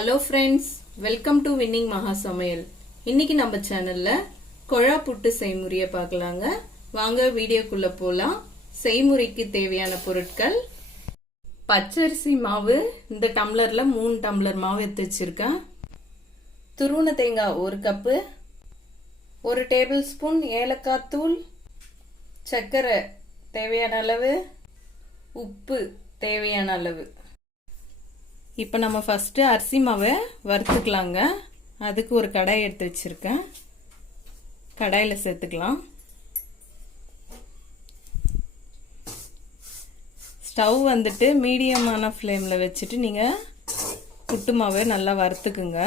Hello friends, welcome to winning மகா சமையல். இன்னைக்கு நம்ம சேனல்ல கொழா புட்டு செய்முறையை பார்க்கலாங்க. வாங்க வீடியோக்குள்ள போலாம். செய்முறைக்கு தேவையான பொருட்கள்: பச்சரிசி மாவு, இந்த டம்ளர்ல 3 டம்ளர் மாவு எடுத்து வச்சிருக்கேன். துருவன தேங்காய் 1 கப்பு, 1 டேபிள் ஸ்பூன் ஏலக்காய் தூள், சர்க்கரை தேவையான அளவு, உப்பு தேவையான அளவு. இப்போ நம்ம ஃபஸ்ட்டு அரிசி மாவை வறுத்துக்கலாங்க. அதுக்கு ஒரு கடாய் எடுத்து வச்சுருக்கேன். கடாயில் சேர்த்துக்கலாம். ஸ்டவ் வந்துட்டு மீடியமான ஃப்ளேமில் வச்சுட்டு நீங்கள் புட்டு மாவை நல்லா வறுத்துக்குங்க.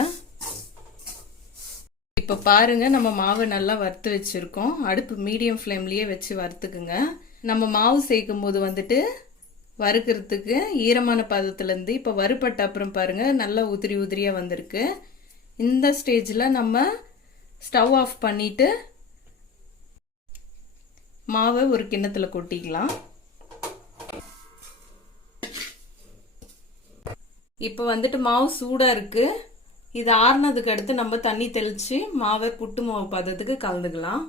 இப்போ பாருங்கள், நம்ம மாவை நல்லா வறுத்து வச்சுருக்கோம். அடுப்பு மீடியம் ஃப்ளேம்லேயே வச்சு வறுத்துக்குங்க. நம்ம மாவு சேர்க்கும் போது வந்துட்டு வறுக்கிறதுக்கு ஈரமான பதத்துலேருந்து இப்போ வறுபட்ட அப்புறம் பாருங்கள் நல்லா உதிரி உதிரியாக வந்திருக்கு. இந்த ஸ்டேஜில் நம்ம ஸ்டவ் ஆஃப் பண்ணிவிட்டு மாவை ஒரு கிண்ணத்தில் கொட்டிக்கலாம். இப்போ வந்துட்டு மாவு சூடாக இருக்குது. இது ஆறுனதுக்கு அடுத்து நம்ம தண்ணி தெளித்து மாவை புட்டு மாவு பதத்துக்கு கலந்துக்கலாம்.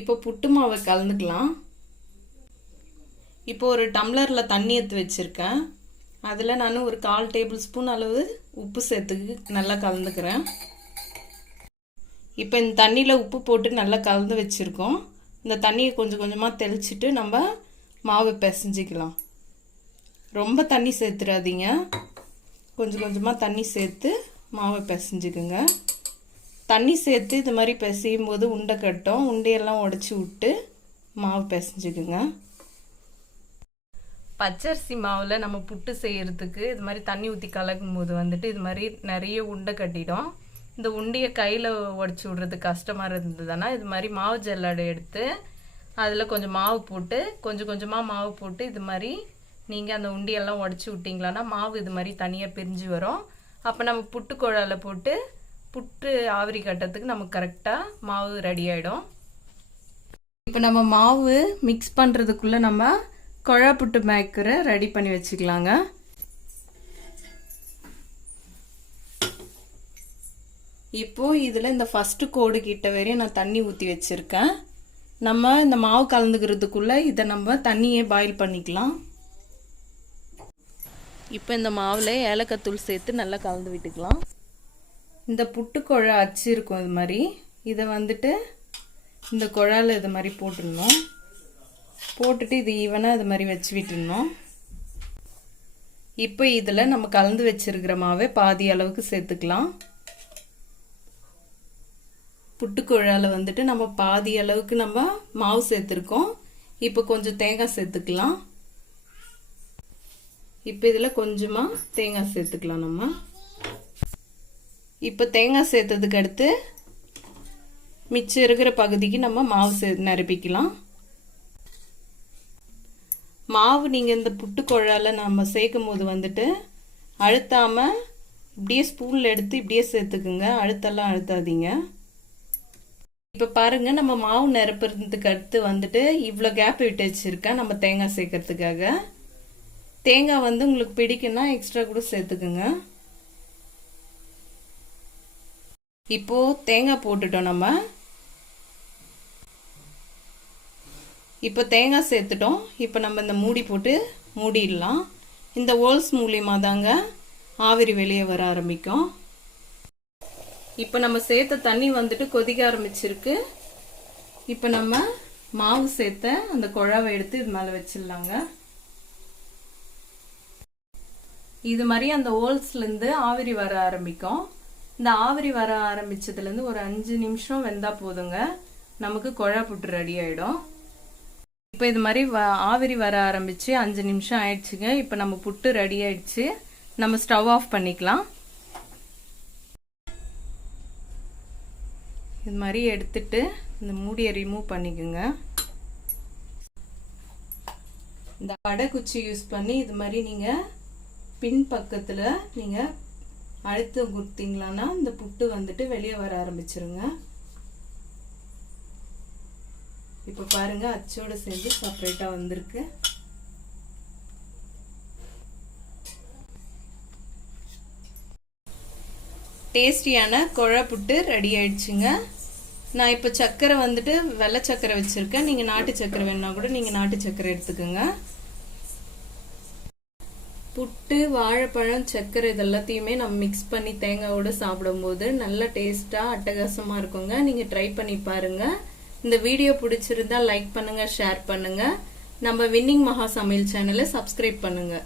இப்போ புட்டு மாவை கலந்துக்கலாம். இப்போ ஒரு டம்ளரில் தண்ணி எடுத்து வச்சுருக்கேன். அதில் நான் ஒரு 1/4 டேபிள் ஸ்பூன் அளவு உப்பு சேர்த்துக்கு நல்லா கலந்துக்கிறேன். இப்போ இந்த தண்ணியில் உப்பு போட்டு நல்லா கலந்து வச்சுருக்கோம். இந்த தண்ணியை கொஞ்சம் கொஞ்சமாக தெளிச்சிட்டு நம்ம மாவு பிசைஞ்சிக்கலாம். ரொம்ப தண்ணி சேர்த்துடாதீங்க, கொஞ்சம் கொஞ்சமாக தண்ணி சேர்த்து மாவை பிசைஞ்சிக்குங்க. தண்ணி சேர்த்து இது மாதிரி பிசையும் போது உண்டை கட்டும். உண்டையெல்லாம் உடச்சி விட்டு மாவு பிசைஞ்சிக்குங்க. பச்சரிசி மாவில் நம்ம புட்டு செய்கிறதுக்கு இது மாதிரி தண்ணி ஊற்றி கலக்கும் போது வந்துட்டு இது மாதிரி நிறைய உண்டை கட்டிடும். இந்த உண்டையை கையில் உடச்சி விட்றதுக்கு கஷ்டமாக இருந்ததுன்னா இது மாதிரி மாவு ஜல்லடை எடுத்து அதில் கொஞ்சம் மாவு போட்டு கொஞ்சம் கொஞ்சமாக மாவு போட்டு இது மாதிரி நீங்கள் அந்த உண்டியெல்லாம் உடச்சி விட்டிங்களான்னா மாவு இது மாதிரி தனியாக பிரிஞ்சு வரும். அப்போ நம்ம புட்டு குழாயில் போட்டு புட்டு ஆவிரி கட்டுறதுக்கு நமக்கு கரெக்டாக மாவு ரெடி ஆகிடும். இப்போ நம்ம மாவு மிக்ஸ் பண்ணுறதுக்குள்ளே நம்ம கொழா புட்டு மேக்கரை ரெடி பண்ணி வச்சுக்கலாங்க. இப்போ இதில் இந்த ஃபஸ்ட்டு கோடு கிட்ட வரையும் நான் தண்ணி ஊற்றி வச்சுருக்கேன். நம்ம இந்த மாவு கலந்துக்கிறதுக்குள்ளே இதை நம்ம தண்ணியே பாயில் பண்ணிக்கலாம். இப்போ இந்த மாவில் ஏலக்காய் தூள் சேர்த்து நல்லா கலந்து விட்டுக்கலாம். இந்த புட்டு குழா அச்சு இருக்கும் இது மாதிரி, இதை வந்துட்டு இந்த குழாவில் இது மாதிரி போட்டுடணும். போட்டுட்டு இது ஈவனாக இது மாதிரி வச்சு விட்டுடணும். இப்போ இதில் நம்ம கலந்து வச்சிருக்கிற மாவை பாதி அளவுக்கு சேர்த்துக்கலாம். புட்டுக்குழாவில் வந்துட்டு நம்ம பாதி அளவுக்கு நம்ம மாவு சேர்த்துருக்கோம். இப்போ கொஞ்சம் தேங்காய் சேர்த்துக்கலாம். இப்போ இதில் கொஞ்சமாக தேங்காய் சேர்த்துக்கலாம். நம்ம இப்போ தேங்காய் சேர்த்ததுக்கு அடுத்து மிச்சம் இருக்கிற பகுதிக்கு நம்ம மாவு நிரப்பிக்கலாம். மாவு நீங்கள் இந்த புட்டு குழாயில் நம்ம சேர்க்கும் போது வந்துட்டு அழுத்தாமல் இப்படியே ஸ்பூனில் எடுத்து இப்படியே சேர்த்துக்குங்க. அழுத்தெல்லாம் அழுத்தாதீங்க. இப்போ பாருங்கள், நம்ம மாவு நிரப்புறதுக்கு அடுத்து வந்துட்டு இவ்வளோ கேப் விட்டு வச்சுருக்கேன் நம்ம தேங்காய் சேர்க்கறதுக்காக. தேங்காய் வந்து உங்களுக்கு பிடிக்குன்னா எக்ஸ்ட்ரா கூட சேர்த்துக்குங்க. இப்போது தேங்காய் போட்டுட்டோம். நம்ம இப்போ தேங்காய் சேர்த்துட்டோம். இப்போ நம்ம இந்த மூடி போட்டு மூடிடலாம். இந்த ஹோல்ஸ் மூலியமாக தாங்க ஆவிரி வெளியே வர ஆரம்பிக்கும். இப்போ நம்ம சேர்த்த தண்ணி வந்துட்டு கொதிக்க ஆரம்பிச்சிருக்கு. இப்போ நம்ம மாவு சேர்த்த அந்த குழாவை எடுத்து இது மேலே வச்சிடலாங்க. இது மாதிரி அந்த ஹோல்ஸ்லேருந்து ஆவிரி வர ஆரம்பிக்கும். இந்த ஆவிரி வர ஆரம்பிச்சதுலேருந்து ஒரு 5 நிமிஷம் வெந்தால் போதுங்க, நமக்கு குழா புட்டு ரெடி ஆகிடும். இப்போ இது மாதிரி ஆவிரி வர ஆரம்பிச்சு 5 நிமிஷம் ஆயிடுச்சுங்க. இப்போ நம்ம புட்டு ரெடி ஆயிடுச்சு. நம்ம ஸ்டவ் ஆஃப் பண்ணிக்கலாம். இது மாதிரி எடுத்துட்டு இந்த மூடியை ரிமூவ் பண்ணிக்கோங்க. இந்த அடைக்குச்சி யூஸ் பண்ணி இது மாதிரி நீங்கள் பின் பக்கத்தில் நீங்கள் அழுத்தம் கொடுத்தீங்களான்னா இந்த புட்டு வந்துட்டு வெளியே வர ஆரம்பிச்சிருங்க. இப்போ பாருங்க, அச்சோட சேர்ந்து செப்பரேட்டா வந்திருக்கு. டேஸ்டியான கொழா புட்டு ரெடி ஆயிடுச்சுங்க. நான் இப்போ சக்கரை வந்துட்டு வெள்ளை சக்கரை வச்சிருக்கேன். நீங்கள் நாட்டு சக்கரை வேணுன்னா கூட நீங்கள் நாட்டு சக்கரை எடுத்துக்கோங்க. புட்டு, வாழைப்பழம், சக்கரை இதெல்லாத்தையுமே நம்ம மிக்ஸ் பண்ணி தேங்காயோட சாப்பிடும்போது நல்ல டேஸ்ட்டாக அட்டகாசமாக இருக்குங்க. நீங்கள் ட்ரை பண்ணி பாருங்கள். இந்த வீடியோ பிடிச்சிருந்தா லைக் பண்ணுங்கள், ஷேர் பண்ணுங்கள். நம்ம வின்னிங் மகா சமையல் சேனலை சப்ஸ்கிரைப் பண்ணுங்கள்.